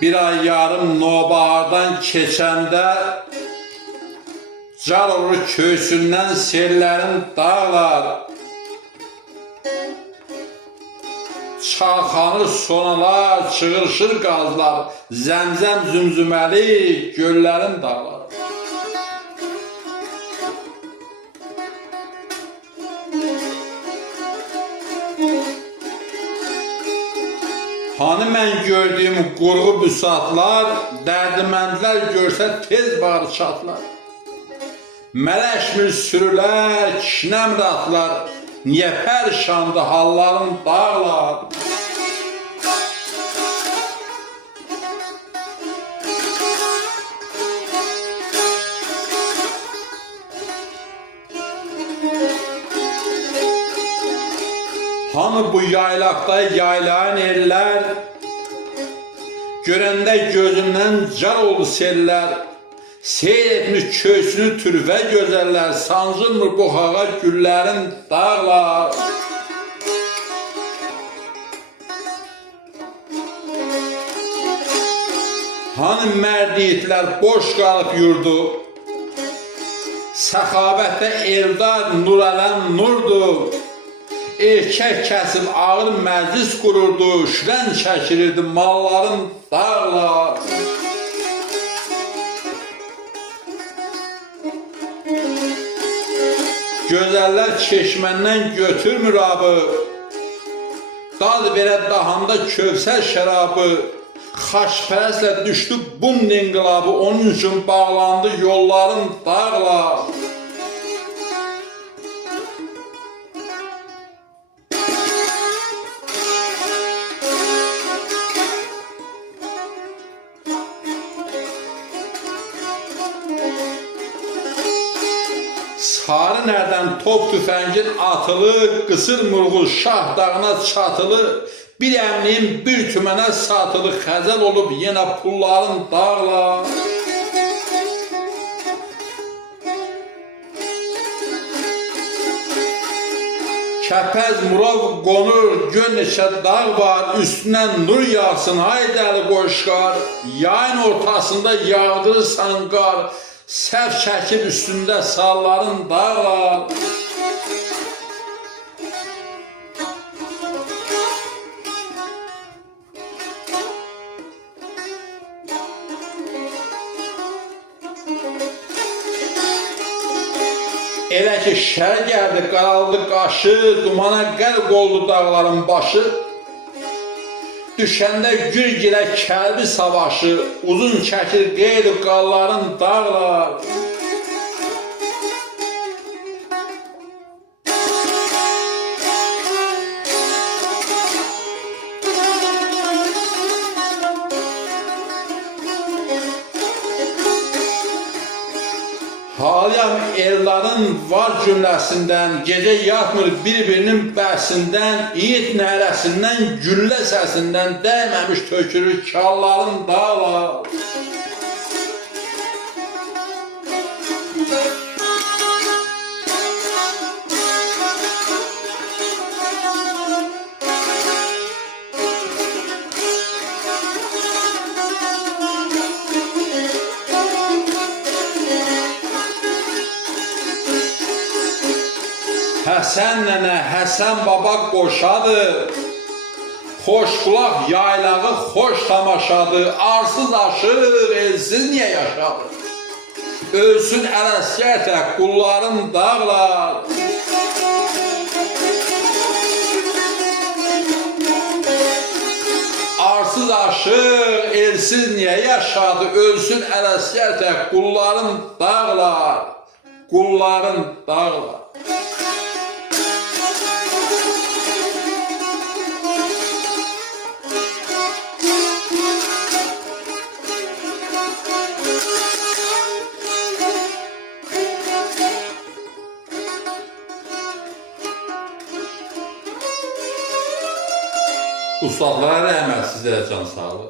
Bir ay yarım Nobahardan keçəndə car olur köysündən sellərin dağlar. Çalxanır sonalar, çığırışır qazlar, zəmzəm zümzüməli göllərin dağlar. Hani mən gördüyüm qurğu büsatlar, dərdiməndlər görsə tez bağır çatlar. Mələşmir sürülər, kişnəmir atlar, niyə pərişandı halların dağlar. Hani bu yaylaqda yaylayan eller, görəndə gözümdən car oldu sellər, seyr etmiş köysünü türfə gözəllər, sancılmır bu hağa güllərin dağlar. Hani mərd yiğitlər boş qalıb yurdu, səxavətdə Eldar Nurələn nurdu. Erkək kəsib ağır məclis qururdu, şürən çəkilirdi malların dağlar. Gözəllər çeşməndən götürmür abı, dad verə dahanda kövsər şərabı. Xaçpərəslə düşdü bund inqilabı, onun üçün bağlandı yolların dağlar. Sarı nərdən top tüfəngin atılı, qısır murğul şah dağına çatılı, bir əmliyin bir tümənə satılı, xəzəl olub yenə pulların dağlar. Kəpəz Murov qonur, göl neçə dağ var, üstündən nur yağsın, ay dəli qoşqar, yayın ortasında yağdırırsan qar, sərf çəkib üstündə salların dağlar. Elə ki şər gəldi, qaraldı qaşı, dumana qərq oldu dağların başı. Düşəndə gül gilə kəlbi savaşı, uzun çəkir qeyri qalların dağlar. Haliyam elların var cümləsindən, gecə yatmır bir-birinin bəhsindən, yiğit nərəsindən, güllə səsindən dəyməmiş tökülür kalların dağlar. Həsən nənə, Həsən baba qoşadır, xoşqulaq yaylağı xoş tamaşadır, arsız aşıq, elsiz niyə yaşadır? Ölsün ələskər tək qulların dağlar. Arsız aşıq, elsiz niyə yaşadı? Ölsün ələskər tək qulların dağlar, qulların dağlar. Ustadlara rəhmət, sizlərə can sağlığı.